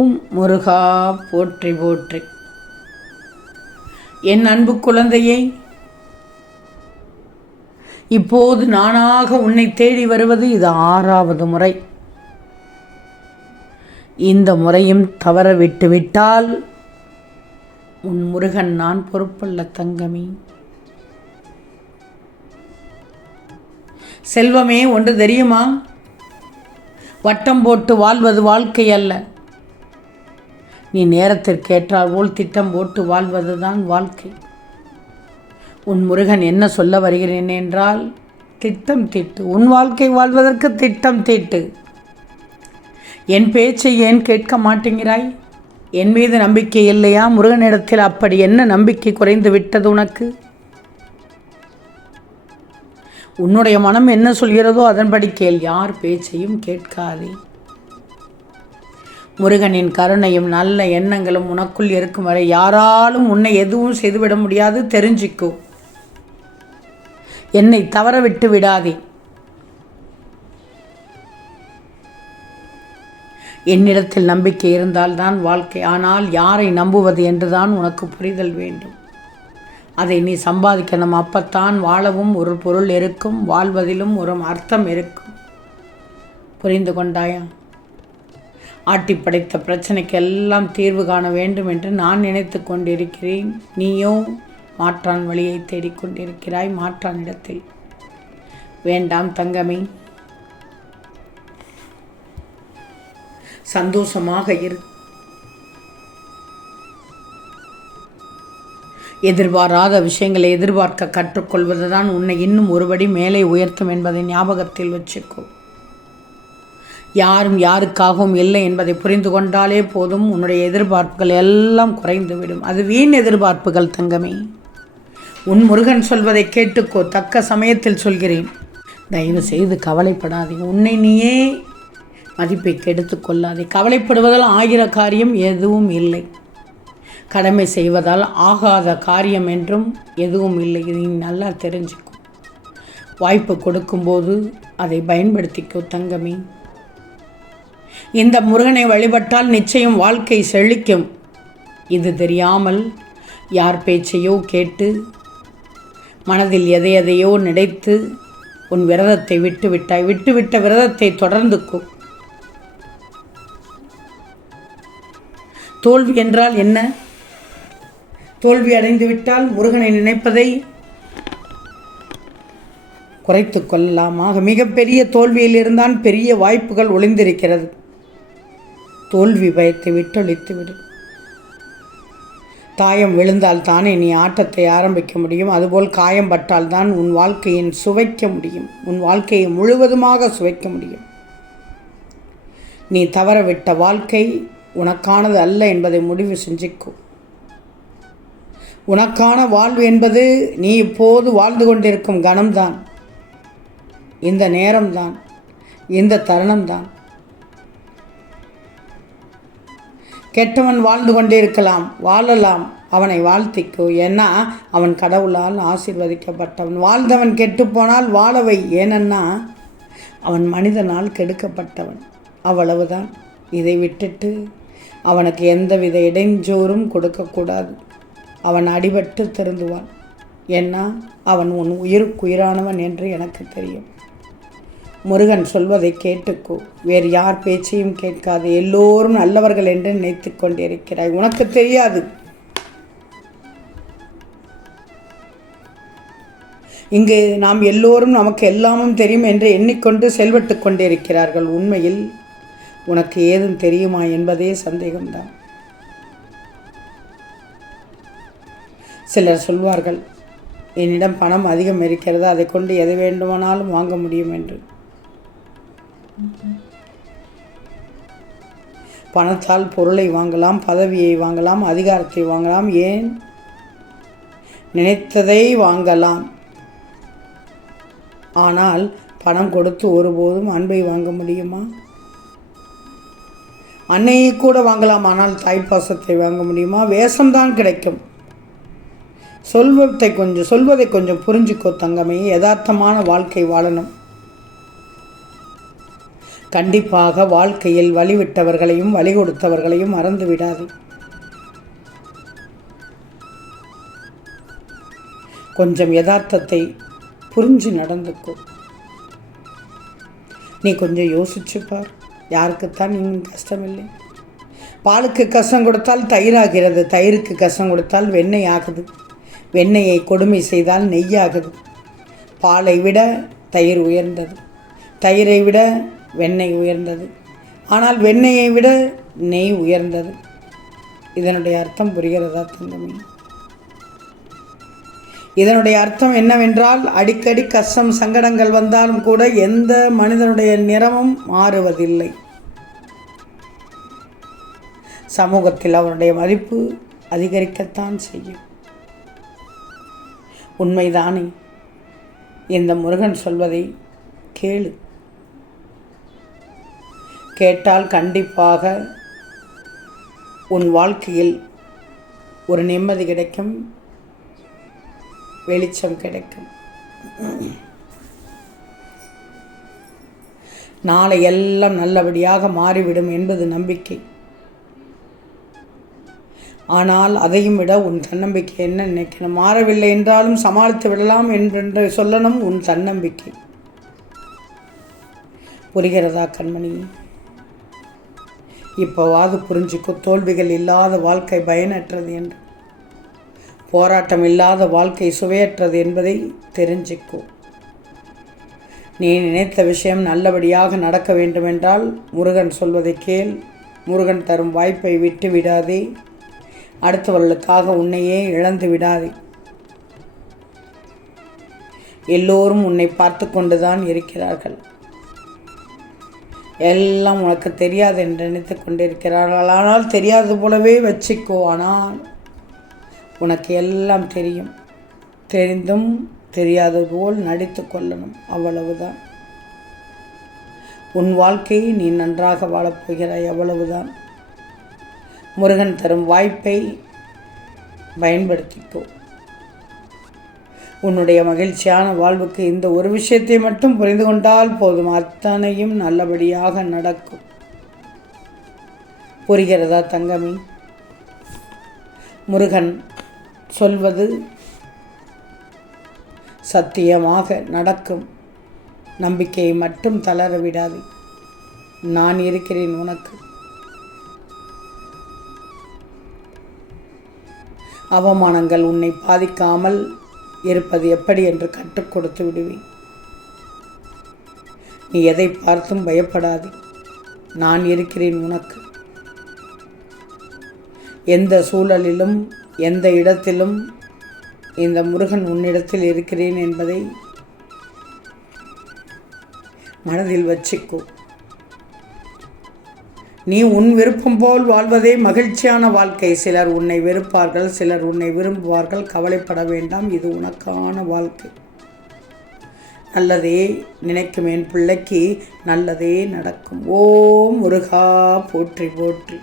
ஓம் முருகா போற்றி போற்றி. என் அன்பு குழந்தையே இப்போது நானாக உன்னை தேடி வருவது இது ஆறாவது முறை. இந்த முறையும் தவற விட்டுவிட்டால் உன் முருகன் நான் பொறுப்பல்ல தங்கமே. செல்வமே ஒன்று தெரியுமா? வட்டம் போட்டு வாழ்வது வாழ்க்கை அல்ல. நீ நேரத்திற்கேற்றால் போல் திட்டம் போட்டு வாழ்வதுதான் வாழ்க்கை. உன் முருகன் என்ன சொல்ல வருகிறேன் என்றால் திட்டம் தீட்டு. உன் வாழ்க்கை வாழ்வதற்கு திட்டம் தீட்டு. என் பேச்சை ஏன் கேட்க மாட்டேங்கிறாய்? என் மீது நம்பிக்கை இல்லையா? முருகனிடத்தில் அப்படி என்ன நம்பிக்கை குறைந்து விட்டது உனக்கு? உன்னுடைய மனம் என்ன சொல்கிறதோ அதன்படி கேள். யார் பேச்சையும் கேட்காதே. முருகனின் கருணையும் நல்ல எண்ணங்களும் உனக்குள் இருக்கும் வரை யாராலும் உன்னை எதுவும் செய்துவிட முடியாது தெரிஞ்சிக்கோ. என்னை தவற விட்டு விடாதே. என்னிடத்தில் நம்பிக்கை இருந்தால்தான் வாழ்க்கை. ஆனால் யாரை நம்புவது என்றுதான் உனக்கு புரிதல் வேண்டும். அதை நீ சம்பாதிக்கணும். அப்பத்தான் வாழவும் ஒரு பொருள் இருக்கும் வாழ்வதிலும் ஒரு அர்த்தம் இருக்கும். புரிந்து கொண்டாயா? ஆட்டி படைத்த பிரச்சனைக்கு எல்லாம் தீர்வு காண வேண்டும் என்று நான் நினைத்து கொண்டிருக்கிறேன். நீயோ மாற்றான் வழியை தேடிக்கொண்டிருக்கிறாய் மாற்றான் இடத்தில். வேண்டாம் தங்கமே. சந்தோஷமாக இரு. எதிர்பாராத விஷயங்களை எதிர்பார்க்க கற்றுக்கொள்வதுதான் உன்னை இன்னும் ஒருபடி மேலே உயர்த்தும் என்பதை ஞாபகத்தில் வச்சுக்கோ. யாரும் யாருக்காகவும் இல்லை என்பதை புரிந்து கொண்டாலே போதும். உன்னுடைய எதிர்பார்ப்புகள் எல்லாம் குறைந்துவிடும். அது வீண் எதிர்பார்ப்புகள் தங்கமே. உன் முருகன் சொல்வதை கேட்டுக்கோ தக்க சமயத்தில் சொல்கிறேன். தயவு செய்து கவலைப்படாதே. உன்னை நீயே மதிப்பை கெடுத்து கொள்ளாதே. கவலைப்படுவதால் ஆகிற காரியம் எதுவும் இல்லை. கடமை செய்வதால் ஆகாத காரியம் என்றும் எதுவும் இல்லை. இதை நீ நல்லா தெரிஞ்சுக்கும் வாய்ப்பு கொடுக்கும்போது அதை பயன்படுத்திக்கோ தங்கமே. இந்த முருகனை வழிபட்டால் நிச்சயம் வாழ்க்கை செழிக்கும். இது தெரியாமல் யார் பேச்சையோ கேட்டு மனதில் எதை எதையோ நினைத்து உன் விரதத்தை விட்டு விட்டாய். விட்டுவிட்ட விரதத்தை தொடர்ந்து தோல்வி என்றால் என்ன? தோல்வி அடைந்துவிட்டால் முருகனை நினைப்பதை குறைத்து கொள்ளலாமாக. மிகப்பெரிய தோல்வியில் இருந்தான் பெரிய வாய்ப்புகள் ஒளிந்திருக்கிறது. தோல்வி பயத்தை விட்டொழித்துவிடும் தாயம் விழுந்தால் தானே நீ ஆட்டத்தை ஆரம்பிக்க முடியும். அதுபோல் காயம் பட்டால் தான் உன் வாழ்க்கையின் சுவைக்க முடியும். உன் வாழ்க்கையை முழுவதுமாக சுவைக்க முடியும். நீ தவறவிட்ட வாழ்க்கை உனக்கானது அல்ல என்பதை முடிவு செஞ்சுக்கோ. உனக்கான வாழ்வு என்பது நீ இப்போது வாழ்ந்து கொண்டிருக்கும் கணம்தான். இந்த நேரம்தான். இந்த தருணம்தான். கெட்டவன் வாழ்ந்து கொண்டே இருக்கலாம். வாழலாம். அவனை வாழ்த்திக்கோ. ஏன்னா அவன் கடவுளால் ஆசிர்வதிக்கப்பட்டவன். வாழ்ந்தவன் கெட்டுப்போனால் வாழவை. ஏனென்னா அவன் மனிதனால் கெடுக்கப்பட்டவன். அவ்வளவுதான். இதை விட்டுட்டு அவனுக்கு எந்தவித இடைஞ்சோறும் கொடுக்கக்கூடாது அவன் அடிபட்டு திருந்துவான். ஏன்னா அவன் உன் உயிருக்குயிரானவன் என்று எனக்கு தெரியும். முருகன் சொல்வதை கேட்டுக்கோ. வேறு யார் பேச்சையும் கேட்காது. எல்லோரும் நல்லவர்கள் என்று நினைத்து கொண்டிருக்கிறாய். உனக்கு தெரியாது. இங்கு நாம் எல்லோரும் நமக்கு எல்லாமும் தெரியும் என்று எண்ணிக்கொண்டு செயல்பட்டு கொண்டிருக்கிறார்கள். உண்மையில் உனக்கு ஏதும் தெரியுமா என்பதே சந்தேகம்தான். சிலர் சொல்வார்கள் என்னிடம் பணம் அதிகம் இருக்கிறது? அதை கொண்டு எது வேண்டுமானாலும் வாங்க முடியும் என்று. பணத்தால் பொருளை வாங்கலாம் பதவியை வாங்கலாம் அதிகாரத்தை வாங்கலாம் ஏன் நினைத்ததை வாங்கலாம். ஆனால் பணம் கொடுத்து ஒருபோதும் அன்பை வாங்க முடியுமா? அன்னையை கூட வாங்கலாம் ஆனால் தாய்ப்பாசத்தை வாங்க முடியுமா? வேஷம்தான் கிடைக்கும். சொல்வத்தை கொஞ்சம் சொல்வதை கொஞ்சம் புரிஞ்சுக்கோ தங்கமே யதார்த்தமான வாழ்க்கை வாழணும். கண்டிப்பாக வாழ்க்கையில் வழிவிட்டவர்களையும் வழி கொடுத்தவர்களையும் மறந்து விடாது கொஞ்சம் யதார்த்தத்தை புரிஞ்சு நடந்துக்கோ. நீ கொஞ்சம் யோசிச்சுப்பார் யாருக்குத்தான் இன்னும் கஷ்டம் இல்லை பாலுக்கு கஷ்டம் கொடுத்தால் தயிராகிறது. தயிருக்கு கஷ்டம் கொடுத்தால் வெண்ணெய் ஆகுது. வெண்ணெயை கொடுமை செய்தால் நெய்யாகுது. பாலை விட தயிர் உயர்ந்தது. தயிரை விட வெண்ணெய் உயர்ந்தது. ஆனால் வெண்ணெயை விட நெய் உயர்ந்தது. இதனுடைய அர்த்தம் புரிகிறதா தங்கமே இதனுடைய அர்த்தம் என்னவென்றால் அடிக்கடி கஷ்டம் சங்கடங்கள் வந்தாலும் கூட எந்த மனிதனுடைய நிறமும் மாறுவதில்லை. சமூகத்தில் அவனுடைய மதிப்பு அதிகரிக்கத்தான் செய்யும். உண்மைதானே? இந்த முருகன் சொல்வதை கேளு. கேட்டால் கண்டிப்பாக உன் வாழ்க்கையில் ஒரு நிம்மதி கிடைக்கும் வெளிச்சம் கிடைக்கும். நாளை எல்லாம் நல்லபடியாக மாறிவிடும் என்பது நம்பிக்கை. ஆனால் அதையும் விட உன் தன்னம்பிக்கை என்ன நினைக்கணும்? மாறவில்லை என்றாலும் சமாளித்து விடலாம் என்று சொல்லணும் உன் தன்னம்பிக்கை. புரிகிறதா கண்மணி? இப்போவாது புரிஞ்சுக்கோ தோல்விகள் இல்லாத வாழ்க்கை பயனற்றது என்று. போராட்டம் இல்லாத வாழ்க்கை சுவையற்றது என்பதை தெரிஞ்சுக்கோ. நீ நினைத்த விஷயம் நல்லபடியாக நடக்க வேண்டுமென்றால் முருகன் சொல்வதை கேள். முருகன் தரும் வாய்ப்பை விட்டு விடாதே. அடுத்தவர்களுக்காக உன்னையே இழந்து விடாதே. எல்லோரும் உன்னை பார்த்து கொண்டுதான் இருக்கிறார்கள். எல்லாம் உனக்கு தெரியாது என்று நினைத்து கொண்டிருக்கிறார்கள். ஆனால் தெரியாது போலவே வச்சுக்கோ ஆனால் உனக்கு எல்லாம் தெரியும். தெரிந்தும் தெரியாதது போல் நடித்து கொள்ளணும் அவ்வளவுதான். உன் வாழ்க்கையை நீ நன்றாக வாழப்போகிறாய் அவ்வளவுதான். முருகன் தரும் வாய்ப்பை பயன்படுத்திக்கோ. உன்னுடைய மகிழ்ச்சியான வாழ்வுக்கு இந்த ஒரு விஷயத்தை மட்டும் புரிந்து கொண்டால் போதும். அத்தனையும் நல்லபடியாக நடக்கும். புரிகிறதா தங்கமி? முருகன் சொல்வது சத்தியமாக நடக்கும். நம்பிக்கையை மட்டும் தளர விடாது. நான் இருக்கிறேன் உனக்கு. அவமானங்கள் உன்னை பாதிக்காமல் இருப்பது எப்படி என்று கற்றுக் கொடுத்து விடுவேன். நீ எதை பார்த்தும் பயப்படாதே. நான் இருக்கிறேன் உனக்கு. எந்த சூழலிலும் எந்த இடத்திலும் இந்த முருகன் உன்னிடத்தில் இருக்கிறேன் என்பதை மனதில் வச்சுக்கோ. நீ உன் விருப்பம் போல் வாழ்வதே மகிழ்ச்சியான வாழ்க்கை. சிலர் உன்னை வெறுப்பார்கள் சிலர் உன்னை விரும்புவார்கள். கவலைப்பட வேண்டாம் இது உனக்கான வாழ்க்கை. நல்லதே நினைக்கும் என் பிள்ளைக்கு நல்லதே நடக்கும். ஓம் முருகா போற்றி போற்றி.